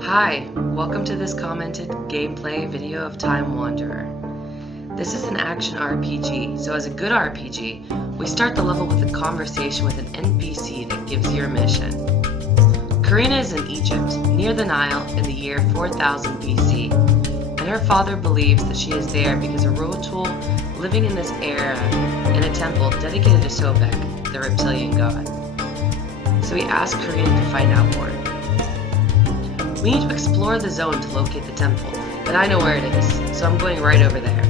Hi, welcome to this commented gameplay video of Time Wanderer. This is an action RPG, so as a good RPG, we start the level with a conversation with an NPC that gives you a mission. Karina is in Egypt, near the Nile, in the year 4000 BC, and her father believes that she is there because Orotul, living in this era in a temple dedicated to Sobek, the reptilian god. So he asks Karina to find out more. We need to explore the zone to locate the temple, but I know where it is, so I'm going right over there.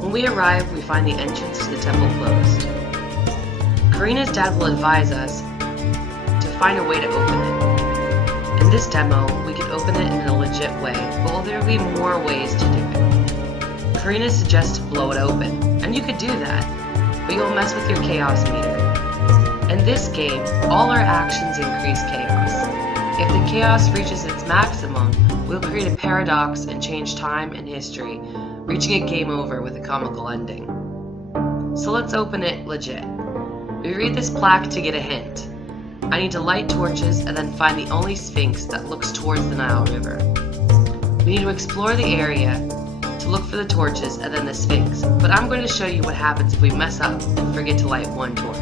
When we arrive, we find the entrance to the temple closed. Karina's dad will advise us to find a way to open it. In this demo, we can open it in a legit way, but will there be more ways to do it? Karina suggests to blow it open, and you could do that, but you'll mess with your chaos meter. In this game, all our actions increase chaos. If the chaos reaches its maximum, we'll create a paradox and change time and history, reaching a game over with a comical ending. So let's open it legit. We read this plaque to get a hint. I need to light torches and then find the only sphinx that looks towards the Nile River. We need to explore the area to look for the torches and then the sphinx, but I'm going to show you what happens if we mess up and forget to light one torch.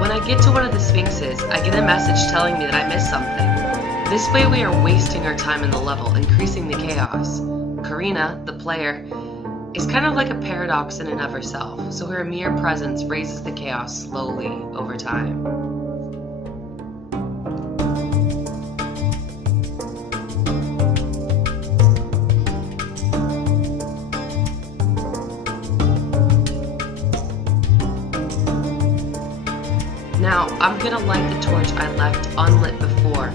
When I get to one of the sphinxes, I get a message telling me that I missed something. This way we are wasting our time in the level, increasing the chaos. Karina, the player, is kind of like a paradox in and of herself, so her mere presence raises the chaos slowly over time. Now, I'm going to light the torch I left unlit before,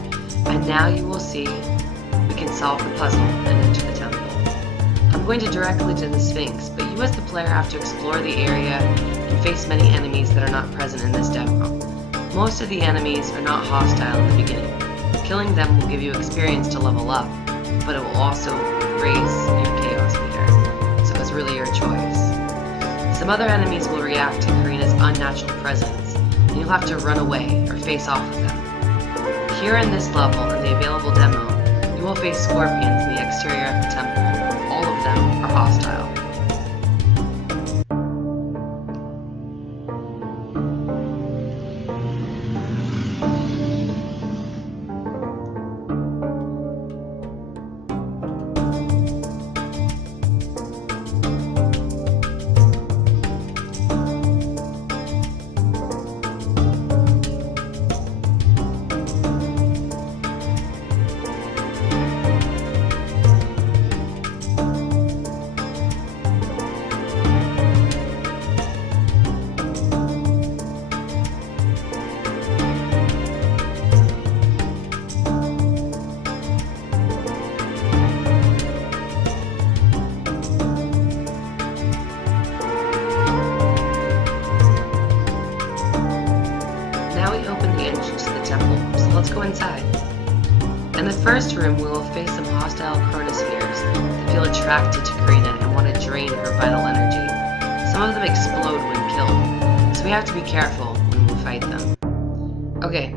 and now you will see we can solve the puzzle and enter the temple. I'm going to directly to the Sphinx, but you as the player have to explore the area and face many enemies that are not present in this demo. Most of the enemies are not hostile in the beginning. Killing them will give you experience to level up, but it will also raise your chaos meter, so it's really your choice. Some other enemies will react to Karina's unnatural presence, and you'll have to run away or face off with them. Here in this level, in the available demo, you will face scorpions in the exterior of the temple. All of them are hostile. To the temple, so let's go inside. In the first room, we will face some hostile chronospheres that feel attracted to Karina and want to drain her vital energy. Some of them explode when killed, so we have to be careful when we fight them. Okay,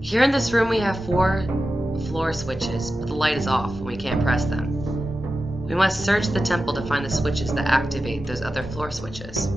here in this room we have 4 floor switches, but the light is off and we can't press them. We must search the temple to find the switches that activate those other floor switches.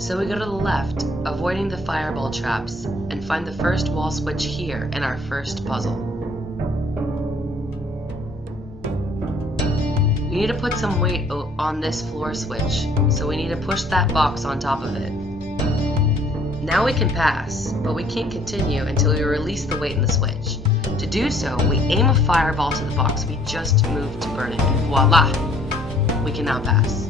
So we go to the left, avoiding the fireball traps, and find the first wall switch here in our first puzzle. We need to put some weight on this floor switch, so we need to push that box on top of it. Now we can pass, but we can't continue until we release the weight in the switch. To do so, we aim a fireball to the box we just moved to burn it, and voila! We can now pass.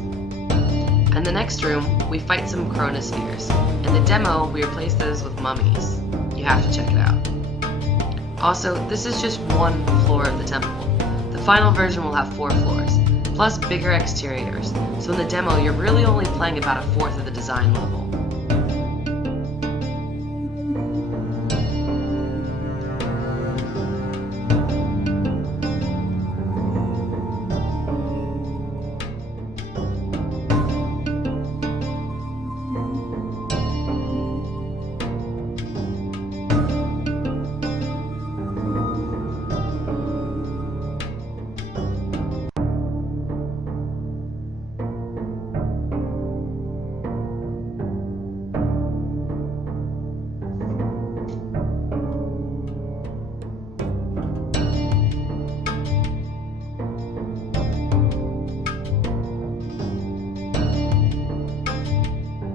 In the next room, we fight some chronospheres. In the demo, we replace those with mummies. You have to check it out. Also, this is just one floor of the temple. The final version will have 4 floors, plus bigger exteriors, so in the demo you're really only playing about a fourth of the design level.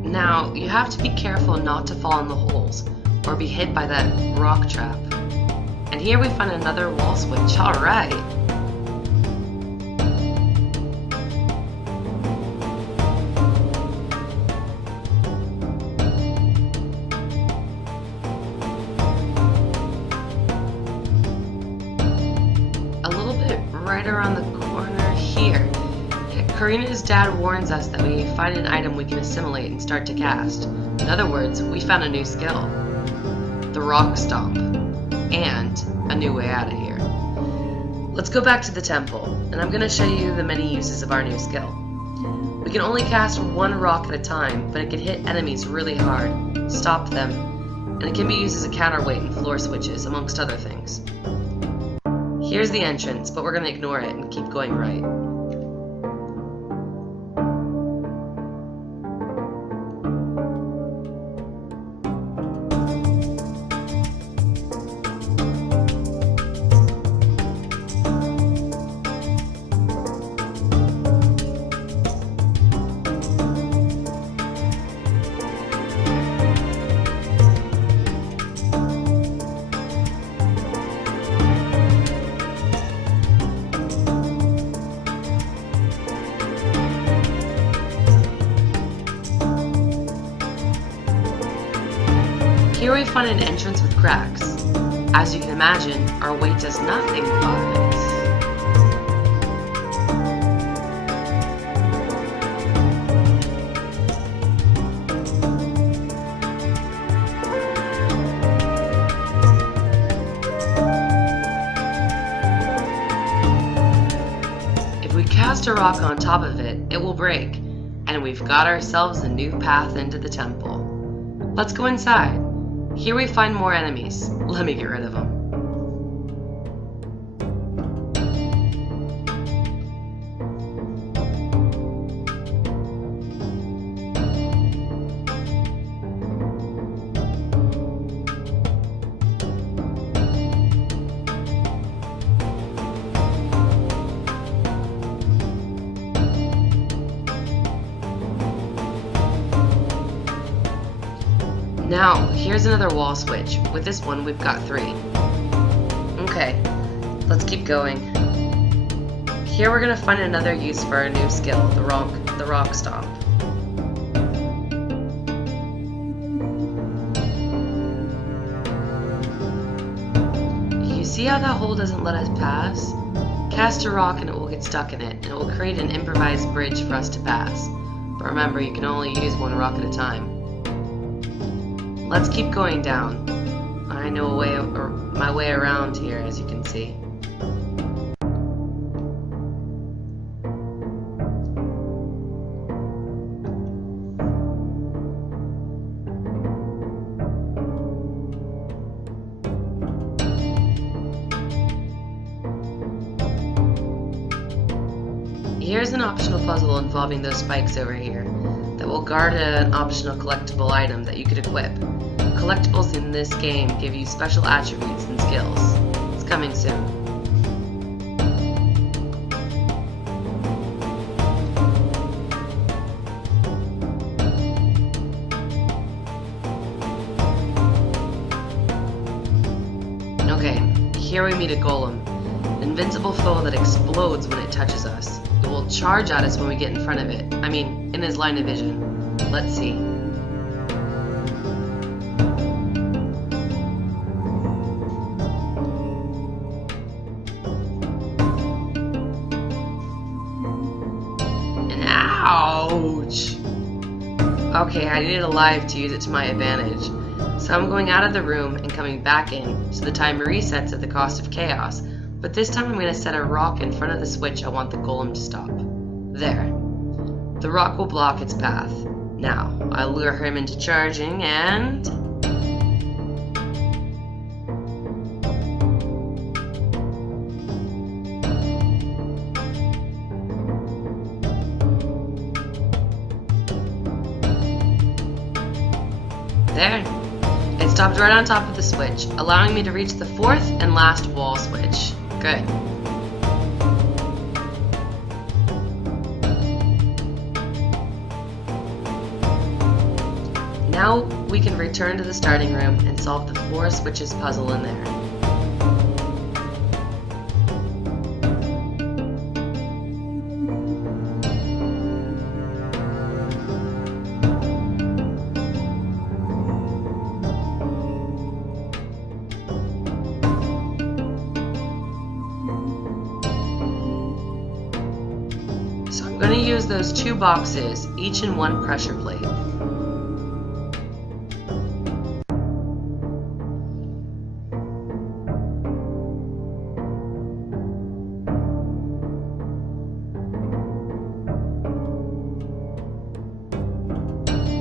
Now, you have to be careful not to fall in the holes, or be hit by that rock trap. And here we find another wall switch, alright! A little bit right around the corner here. Karina's dad warns us that we find an item we can assimilate and start to cast. In other words, we found a new skill. The Rock Stomp. And a new way out of here. Let's go back to the temple, and I'm going to show you the many uses of our new skill. We can only cast one rock at a time, but it can hit enemies really hard, stop them, and it can be used as a counterweight in floor switches, amongst other things. Here's the entrance, but we're going to ignore it and keep going right. Here we find an entrance with cracks. As you can imagine, our weight does nothing but... If we cast a rock on top of it, it will break, and we've got ourselves a new path into the temple. Let's go inside. Here we find more enemies. Let me get rid of them. Now, here's another wall switch. With this one, we've got 3. Okay, let's keep going. Here we're gonna find another use for our new skill, the Rock Stomp. You see how that hole doesn't let us pass? Cast a rock and it will get stuck in it, and it will create an improvised bridge for us to pass. But remember, you can only use one rock at a time. Let's keep going down. I know my way around here, as you can see. Here's an optional puzzle involving those spikes over here that will will guard an optional collectible item that you could equip. Collectibles in this game give you special attributes and skills. It's coming soon. Okay, here we meet a golem, an invincible foe that explodes when it touches us. It will charge at us when we get in front of it. I mean, in his line of vision. Let's see. And ouch! Okay, I needed a live to use it to my advantage. So I'm going out of the room and coming back in, so the timer resets at the cost of chaos. But this time I'm going to set a rock in front of the switch I want the golem to stop. There. The rock will block its path. Now, I'll lure him into charging and... there. It stopped right on top of the switch, allowing me to reach the fourth and last wall switch. Good. Now we can return to the starting room and solve the 4 switches puzzle in there. So I'm going to use those 2 boxes, each in 1 pressure plate.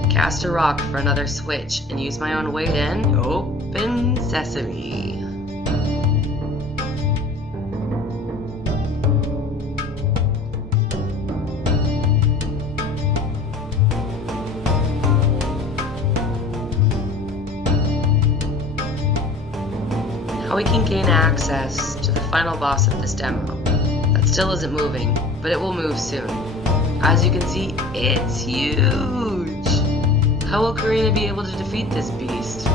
Cast a rock for another switch and use my own weight in Open Sesame. Now we can gain access to the final boss of this demo. That still isn't moving, but it will move soon. As you can see, it's huge! How will Karina be able to defeat this beast?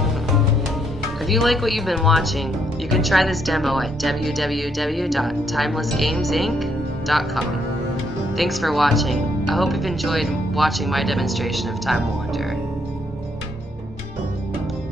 If you like what you've been watching, you can try this demo at www.timelessgamesinc.com. Thanks for watching. I hope you've enjoyed watching my demonstration of Time Wander.